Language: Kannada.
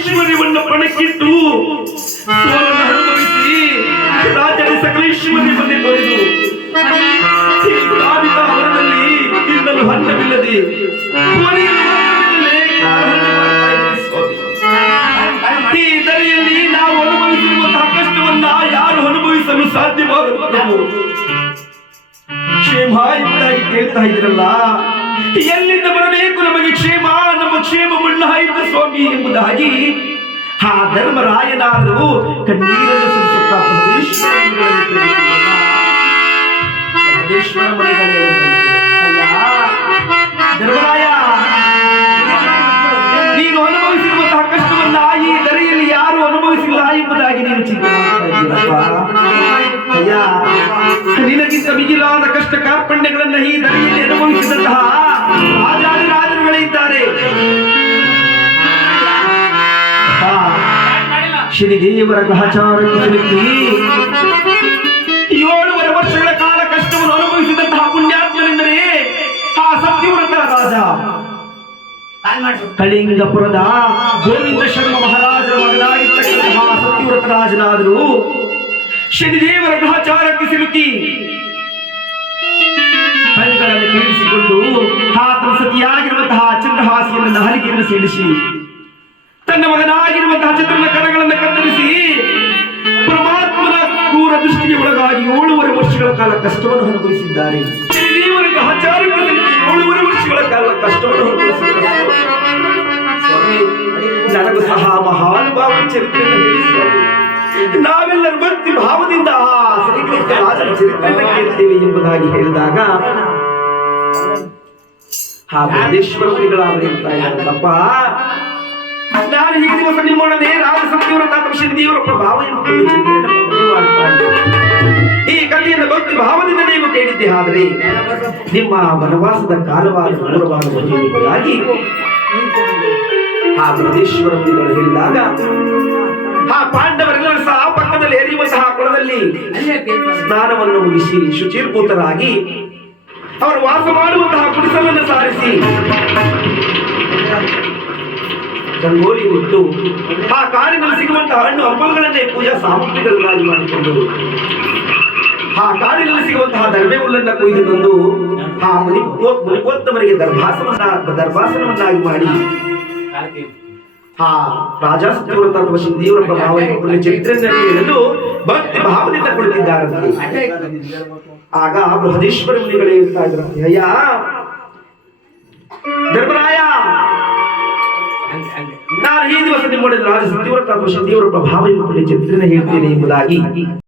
ಐಶ್ವರ್ಯವನ್ನು ಪಣಕ್ಕಿಟ್ಟು ಸೋಲನ್ನು ಅನುಭವಿಸಿ ರಾಜ್ಯದ ಸಕಲೇಶ್ವರ್ಯವನ್ನೇ ತೊರೆದು ಈ ಕಾದಿದ ಅವರದಲ್ಲಿ ತಿನ್ನಲು ಅನ್ನವಿಲ್ಲದೆ ಈ ದರೆಯಲ್ಲಿ ನಾವು ಅನುಭವಿಸಿರುವಂತಹ ಕಷ್ಟವನ್ನ ಯಾರು ಅನುಭವಿಸಲು ಸಾಧ್ಯವಾಗಬಹುದು? ಕ್ಷೇಮ ಎಂಬುದಾಗಿ ಕೇಳ್ತಾ ಇದ್ರಲ್ಲ, ಎಲ್ಲಿಂದ ಬರಬೇಕು ನಮಗೆ ಕ್ಷೇಮ? ನಮ್ಮ ಕ್ಷೇಮ ಮಣ್ಣಾಯಿತು ಸ್ವಾಮಿ ಎಂಬುದಾಗಿ ಆ ಧರ್ಮರಾಯನಾದರೂ ಕಣ್ಣೀರನ್ನು ಸುರಿಸುತ್ತಾ ಪರಮೇಶ್ವರ ಮನೆಗಳೇ, ಧರ್ಮರಾಯ, ನೀನು ಅನುಭವಿಸಿರುವಂತಹ ಕಷ್ಟವನ್ನ ಈ ದರೆಯಲ್ಲಿ ಯಾರು ಅನುಭವಿಸಿಲ್ಲ ಎಂಬುದಾಗಿ ನೀನು ಚಿಂತೆ ಮಾಡ್ತಾ ಇದ್ದೀರಪ್ಪ. ಅಯ್ಯ, ನಿನಗಿಂತ ಮಿಗಿಲಾದ ಕಷ್ಟ ಕಾರ್ಪಣ್ಯಗಳನ್ನ ಈ ದರೆಯಲ್ಲಿ ಅನುಭವಿಸಿದಂತಹ ರಾಜರುಗಳೇ ಇದ್ದಾರೆ. ಶ್ರೀದೇವರ ಗ್ರಹಚಾರಕ್ಕೆ ಸಿಲುಕಿ 7 ವರ್ಷಗಳ ಕಾಲ ಕಷ್ಟವನ್ನು ಅನುಭವಿಸಿದಂತಹ ಪುಣ್ಯಾತ್ಮನೆಂದರೆ ಆ ಸತ್ಯವ್ರತ ರಾಜ, ಕಳಿಂಗಪುರದ ಗೋವಿಂದ ಶರ್ಮ ಮಹಾರಾಜರ ಮಗನಾಗಿರ್ತಕ್ಕಂತಹ ಸತ್ಯವ್ರತ ರಾಜನಾದರೂ ಶನಿದೇವರ ಗ್ರಹಚಾರಕ್ಕೆ ಸಿಲುಕಿ ಕಣ್ಣುಗಳನ್ನು ಕೀಳಿಸಿಕೊಂಡು ಆತನ ಸತಿಯಾಗಿರುವಂತಹ ಚಂದ್ರಹಾಸಿಯನ್ನು ನಾಲಿಗೆಯನ್ನು ಸೀಳಿಸಿ ತನ್ನ ಮಗನಾಗಿರುವಂತಹ ಚಂದ್ರನ ಕರಗಳನ್ನು ಕತ್ತರಿಸಿ ಪರಮಾತ್ಮನ ಕ್ರೂರ ದೃಷ್ಟಿಗೆ ಒಳಗಾಗಿ 7 ವರ್ಷಗಳ ಕಾಲ ಕಷ್ಟವನ್ನು ಅನುಭವಿಸಿದ್ದಾರೆ. ಶನಿದೇವರ ಗ್ರಹಚಾರಕ್ಕೆ 7 ವರ್ಷಗಳ ಕಾಲ ಕಷ್ಟವನ್ನು ಅನುಭವಿಸಿದ್ದಾರೆ. ನನಗೂ ಸಹ ಮಹಾನುಭಾವನ ಚರಿತ್ರೆಯನ್ನು ಹೇಳಿದ್ದಾರೆ. ನಾವೆಲ್ಲರೂ ಭಕ್ತಿ ಭಾವದಿಂದ ಶ್ರೀಕೃಷ್ಣ ರಾಜನ ಚರಿತ್ರೆಯನ್ನು ಕೇಳ್ತೇವೆ ಎಂಬುದಾಗಿ ಹೇಳಿದಾಗ ಆ ಬೃಹದೇಶ್ವರಗಳಾದ ಹೇಳ್ತಾಯಿದ್ದಪ್ಪ, ನಾನು ಈ ದಿವಸ ನಿಮ್ಮೊಡನೆ ರಾಜ ಸತ್ಯವ್ರತ ಶ್ರೀದೇವರ ಪ್ರಭಾವ ಮಾಡ್ತಾ ಈ ಕಥೆಯನ್ನು ಭಕ್ತಿ ಭಾವದಿಂದ ನೀವು ಕೇಳಿದ್ದೆ. ಆದರೆ ನಿಮ್ಮ ವನವಾಸದ ಕಾಲವಾದ ದೂರವಾದ ಮದುವೆಗಾಗಿ ಆ ಬೃಹದೇಶ್ವರಗಳು ಹೇಳಿದಾಗ ಆ ಪಾಂಡವರೆಲ್ಲರೂ ಸಹ ಪಕ್ಕದಲ್ಲಿ ಹರಿಯುವಂತಹ ಕೊಳದಲ್ಲಿ ಸ್ನಾನವನ್ನು ಮುಗಿಸಿ ಶುಚಿರ್ಭೂತರಾಗಿ ಅವರು ವಾಸ ಮಾಡುವಂತಹ ಕುಡಿಸಲನ್ನು ಸಾರಿಸಿ ರಂಗೋಲಿ ಬಿಟ್ಟು ಆ ಕಾಡಿನಲ್ಲಿ ಸಿಗುವಂತಹ ಹಣ್ಣು ಹಂಪಲುಗಳನ್ನೇ ಪೂಜಾ ಸಾಮಗ್ರಿಗಳನ್ನಾಗಿ ಮಾಡಿಕೊಂಡು ಆ ಕಾಡಿನಲ್ಲಿ ಸಿಗುವಂತಹ ದರ್ಬೆ ಹುಲ್ಲನ್ನ ಕೊಯ್ದು ತಂದು ಆ ಮುನಿಕೋತ್ತಮರಿಗೆ ದರ್ಭಾಸನವನ್ನಾಗಿ ಮಾಡಿ ಆ ರಾಜ ಸತ್ಯವ್ರತ ಅಥವಾ ಶ್ರೀದೇವರ ಪ್ರಭಾವ ಚರಿತ್ರೆಯನ್ನು ಕೇಳಲು ಭಕ್ತಿ ಭಾವದಿಂದ ಕುಳಿತಿದ್ದಾರಂತೆ. ಆಗ ಬೃಹದೇಶ್ವರ ಮುನಿಗಳೇ ಹೇಳ್ತಾ ಇದ್ರಂತೆ, ಅಯ್ಯ ಧರ್ಮರಾಯ, ನಾನು ಈ ದಿವಸ ನಿಮ್ಮೊಡನೆ ರಾಜ ಸತ್ಯವ್ರತ ಅಥವಾ ಶ್ರೀದೇವರ ಪ್ರಭಾವ ಚರಿತ್ರೆಯನ್ನು ಹೇಳ್ತೇನೆ ಎಂಬುದಾಗಿ